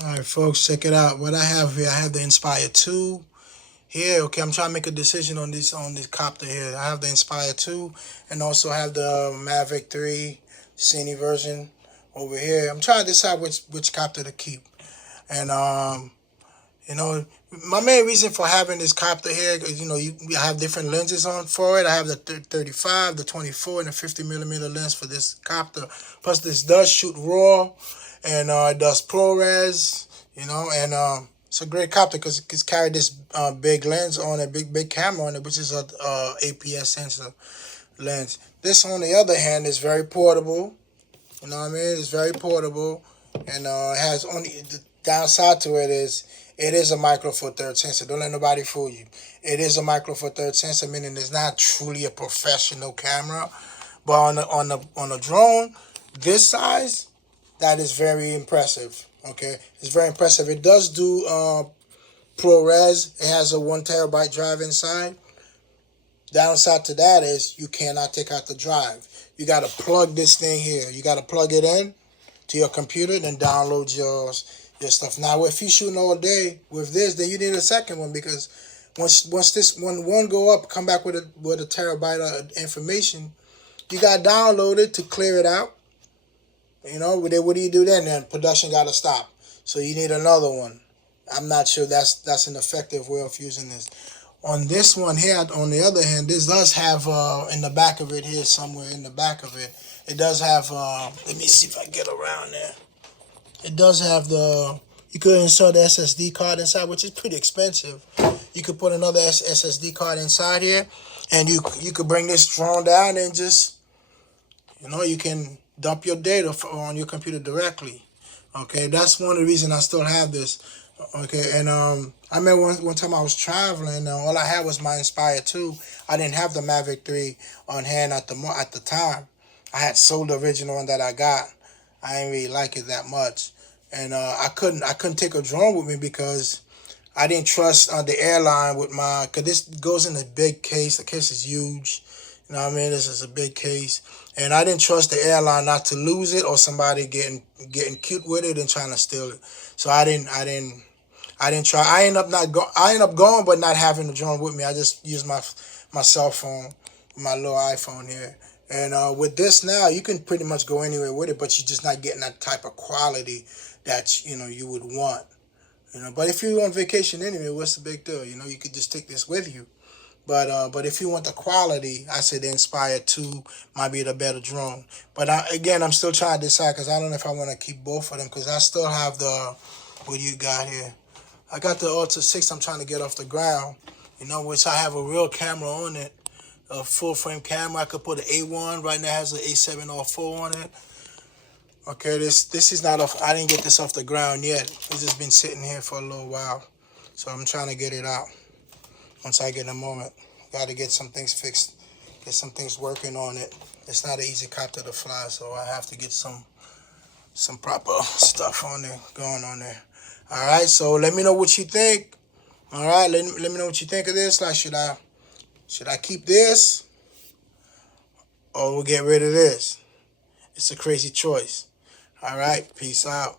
All right, folks, check it out. What I have here, I have the Inspire 2 here. Okay, I'm trying to make a decision on this copter here. I have the Inspire 2 and also have the Mavic 3 Cine version over here. I'm trying to decide which copter to keep. And you know, my main reason for having this copter here is, I have different lenses on for it. I have the 35, the 24, and the 50 millimeter lens for this copter. Plus, this does shoot RAW, and it does ProRes. And it's a great copter because it's carried this big lens on it, big camera on it, which is a APS sensor lens. This, on the other hand, is very portable. You know what I mean? It's very portable, and it has only the downside to it is it is a micro four third sensor. Don't let nobody fool you. It is a micro four third sensor, meaning it's not truly a professional camera. But on a drone this size, that is very impressive. Okay, it's very impressive. It does do ProRes. It has a 1 terabyte drive inside. Downside to that is you cannot take out the drive. You got to plug this thing here. You got to plug it in to your computer, then download your stuff. Now, if you're shooting all day with this, then you need a second one because once this one go up, come back with a terabyte of information, you got to download it to clear it out. What do you do then? Then production got to stop. So you need another one. I'm not sure that's an effective way of using this. On this one here, on the other hand, this does have in the back of it here, somewhere in the back of it, it does have, let me see if I get around there. It does have you could insert the SSD card inside, which is pretty expensive. You could put another SSD card inside here, and you could bring this drone down and just, you can dump your data on your computer directly. Okay, that's one of the reasons I still have this. Okay, and I remember one time I was traveling. All I had was my Inspire 2. I didn't have the Mavic 3 on hand at the time. I had sold the original one that I got. I didn't really like it that much, and I couldn't take a drone with me because I didn't trust the airline with cause this goes in a big case. The case is huge. You know what I mean? This is a big case, and I didn't trust the airline not to lose it or somebody getting cute with it and trying to steal it. So I didn't try. I ended up going, but not having the drone with me. I just used my cell phone, my little iPhone here. And with this now, you can pretty much go anywhere with it, but you're just not getting that type of quality that you would want. But if you're on vacation anyway, what's the big deal? You could just take this with you. But if you want the quality, I say the Inspire 2 might be the better drone. But again, I'm still trying to decide because I don't know if I want to keep both of them because I still have what do you got here? I got the Ultra 6 I'm trying to get off the ground, which I have a real camera on it, a full frame camera. I could put an A1, right now it has an A7R4 on it. Okay, this is not off, I didn't get this off the ground yet. It's just been sitting here for a little while. So I'm trying to get it out once I get a moment. Got to get some things fixed, get some things working on it. It's not an easy copter to fly, so I have to get some proper stuff on there, going on there. All right, so let me know what you think. All right, let me know what you think of this. Like, should I keep this or we'll get rid of this? It's a crazy choice. All right, peace out.